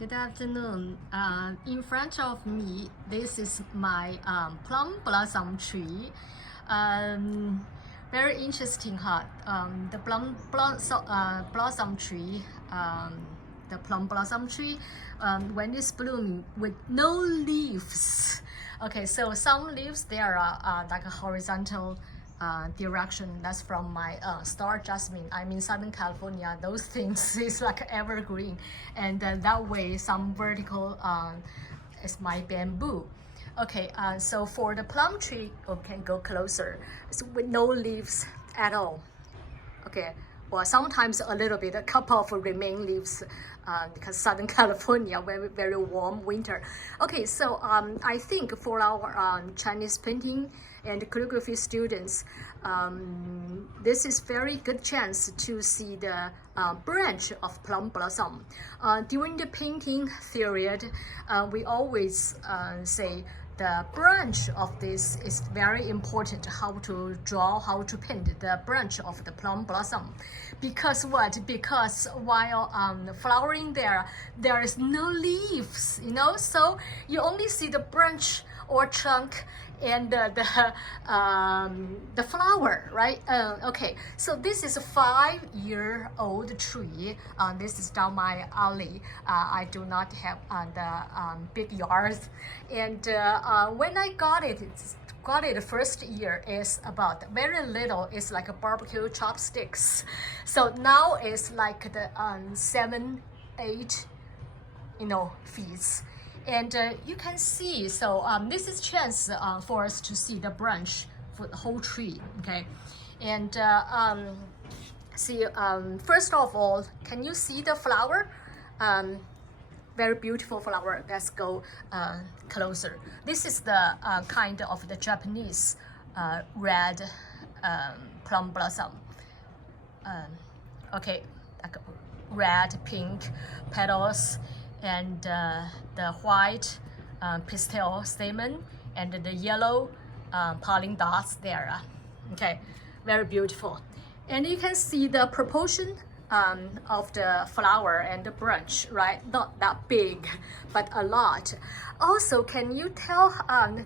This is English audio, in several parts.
Good afternoon. In front of me, this is my plum blossom tree. Very interesting, huh? The blossom tree, the plum blossom tree, when it's blooming with no leaves. Okay, so some leaves there are like a horizontal direction. That's from my star jasmine. I'm in Southern California. Those things is like evergreen, and that way some vertical is my bamboo. Okay, so for the plum tree, we can go closer. It's with no leaves at all. Okay, well, sometimes a little bit, a couple of remain leaves because Southern California, very warm winter. Okay, so I think for our Chinese painting and calligraphy students, this is very good chance to see the branch of plum blossom. During the painting period, we always say the branch of this is very important, how to draw, how to paint the branch of the plum blossom. Because what? Because while flowering there is no leaves, so you only see the branch or trunk and the flower, right? Okay, so this is a 5-year-old tree. This is down my alley. I do not have the big yards, and when I got it the first year is about very little. It's like a barbecue chopsticks. So now it's like the 7, 8, feet. And you can see, so this is chance for us to see the branch for the whole tree, okay? And see, first of all, can you see the flower? Very beautiful flower. Let's go closer. This is the kind of the Japanese red plum blossom. Okay, like red, pink petals, and the white pistil stamen, and the yellow pollen dots there. Okay, very beautiful. And you can see the proportion of the flower and the branch, right? Not that big, but a lot. Also, can you tell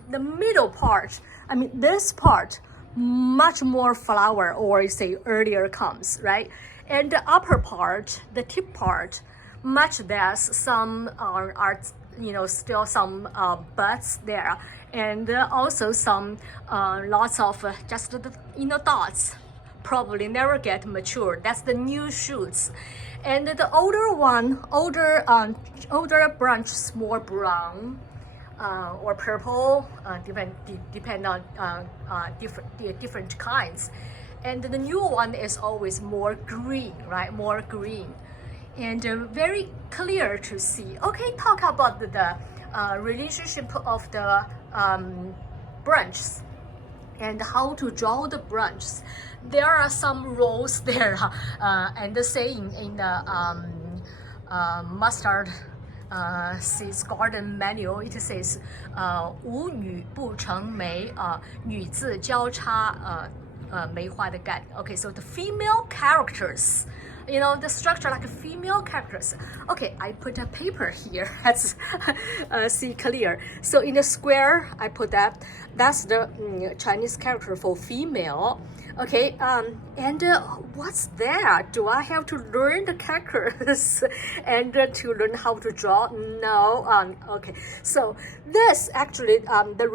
the middle part? I mean, this part, much more flower, or say earlier comes, right? And the upper part, the tip part, much less. Some are still some buds there, and also some lots of just the dots. Probably never get mature. That's the new shoots. And the older branch is more brown or purple, depend on different kinds. And the new one is always more green, right? More green, and very clear to see. Okay, talk about the relationship of the branches and how to draw the branches. There are some rules there, and the saying in the mustard seeds garden manual, it says 无女不成梅，女字交叉梅花的干. Okay, so the female characters, the structure like female characters. Okay, I put a paper here. Let's see clear. So in the square, I put that. That's the Chinese character for female. Okay, and what's that? Do I have to learn the characters and to learn how to draw? No. Okay, so this actually the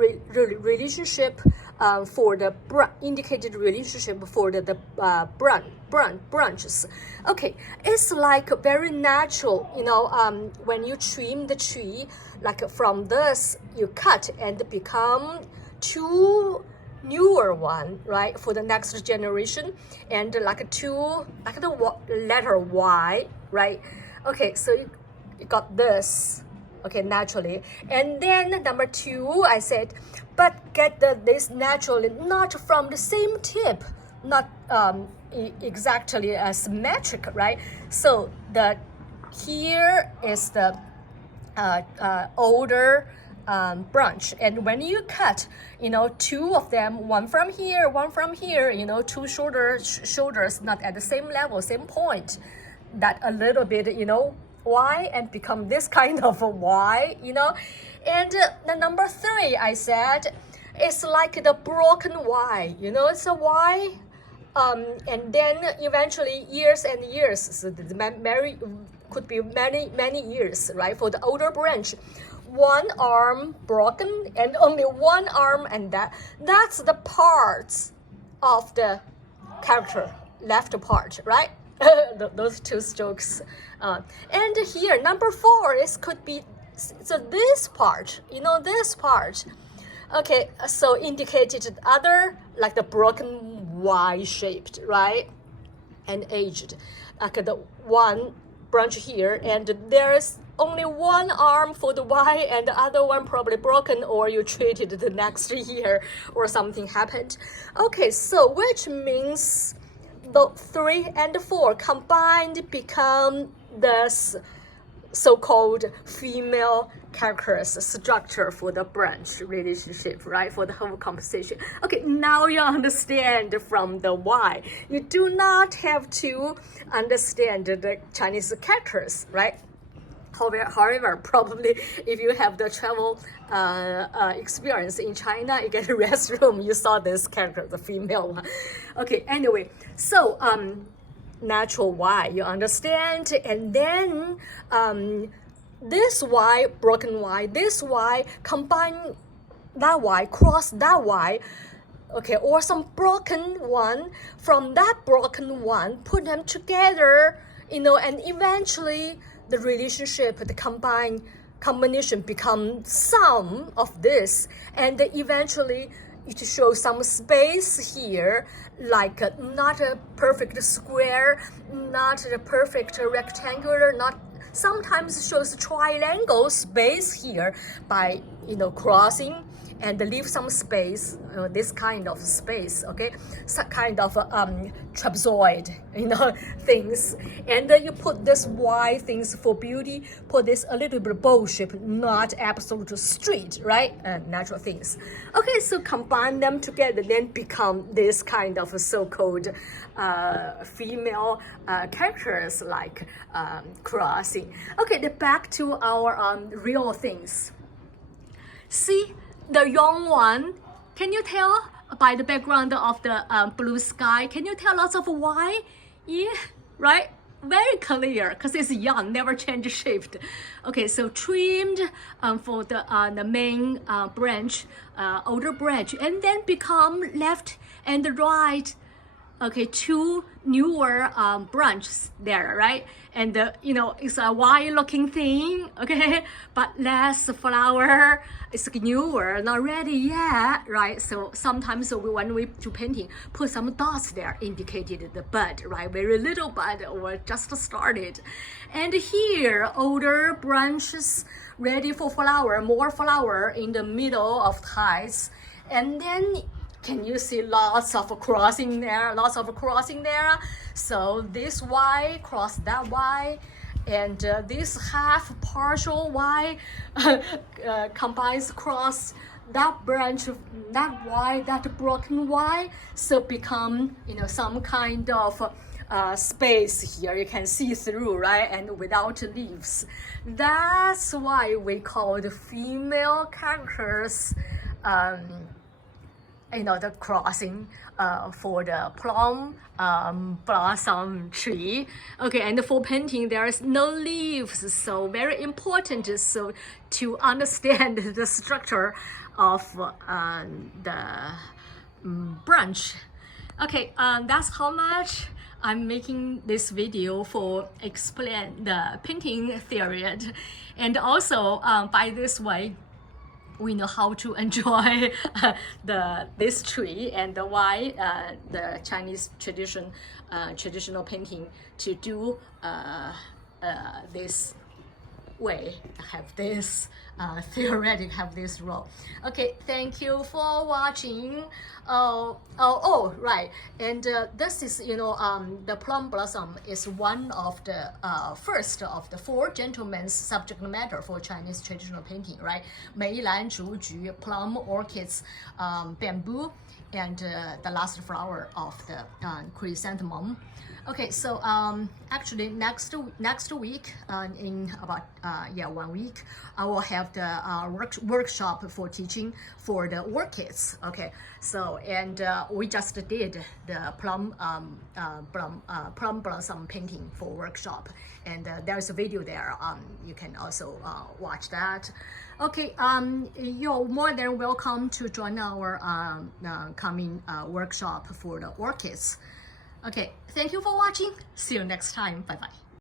relationship for the indicated relationship for the branches. Okay, it's like very natural, when you trim the tree, like from this you cut and become two newer one, right, for the next generation, and like the letter Y, right? Okay, so you got this. Okay, naturally. And then number 2, I said, but get this naturally, not from the same tip, not exactly symmetric, right? So here is the older branch, and when you cut, 2 of them, one from here, 2 shoulders not at the same level, same point, that a little bit, Y and become this kind of a Y, you know. And the number 3, I said, it's like the broken Y, you know, it's a Y. And then eventually years and years, so could be many years, right? For the older branch, one arm broken and only one arm, and that's the parts of the character, left part, right? Those 2 strokes. And here, number 4 is could be, so this part, you know, this part. Okay, so indicated other, like the broken Y-shaped, right? And aged, like the one branch here, and there's only one arm for the Y and the other one probably broken, or you treated the next year or something happened. Okay, so which means the 3 and 4 combined become this so-called female characters structure for the branch relationship, right? For the whole composition. Okay, now you understand from the Y. You do not have to understand the Chinese characters, right? However, probably if you have the travel experience in China, you get a restroom, you saw this character, the female one. Okay, anyway, so natural Y, you understand? And then this Y, broken Y, this Y, combine that Y, cross that Y, okay, or some broken one, from that broken one, put them together, you know, and eventually the relationship, the combination become sum of this, and eventually it shows some space here, like not a perfect square, not a perfect rectangular, not sometimes shows triangle space here by, you know, crossing and leave some space, this kind of space, okay, some kind of trapezoid, you know, things, and then you put this Y things for beauty, put this a little bit bow shape, not absolute straight, right? Natural things. Okay, so combine them together, then become this kind of so-called female characters, like crossing. Okay, then back to our real things. See, the young one, can you tell by the background of the blue sky? Can you tell lots of Y? Yeah, right? Very clear, because it's young, never change shape. Okay, so trimmed for the main branch, older branch, and then become left and right. Okay, 2 newer branches there, right? And you know, it's a Y-looking thing, okay, but less flower. It's newer, not ready yet, right? So sometimes when we do painting, put some dots there, indicated the bud, right? Very little bud or just started. And here, older branches ready for flower, more flower in the middle of heights, and then can you see lots of crossing there? Lots of crossing there. So this Y cross that Y, and this half partial Y combines cross that branch, that Y, that broken Y. So become, you know, some kind of space here. You can see through, right? And without leaves. That's why we call the female characters. You know, the crossing for the plum blossom tree. Okay, and for painting, there is no leaves, so very important so to understand the structure of the branch. Okay, that's how much I'm making this video for explain the painting theory, and also by this way, we know how to enjoy this tree and why the Chinese traditional painting to do this way, have this theoretic, have this role. Okay, thank you for watching. Right, and this is, you know, the plum blossom is one of the first of the 4 gentlemen's subject matter for Chinese traditional painting, right? 梅兰竹菊, plum, orchids, bamboo, and the last flower of the chrysanthemum. Okay, so actually next week, in about 1 week, I will have the workshop for teaching for the orchids. Okay, so and we just did the plum blossom painting for workshop, and there's a video there. You can also watch that. Okay, you're more than welcome to join our coming workshop for the orchids. Okay, thank you for watching. See you next time. Bye bye.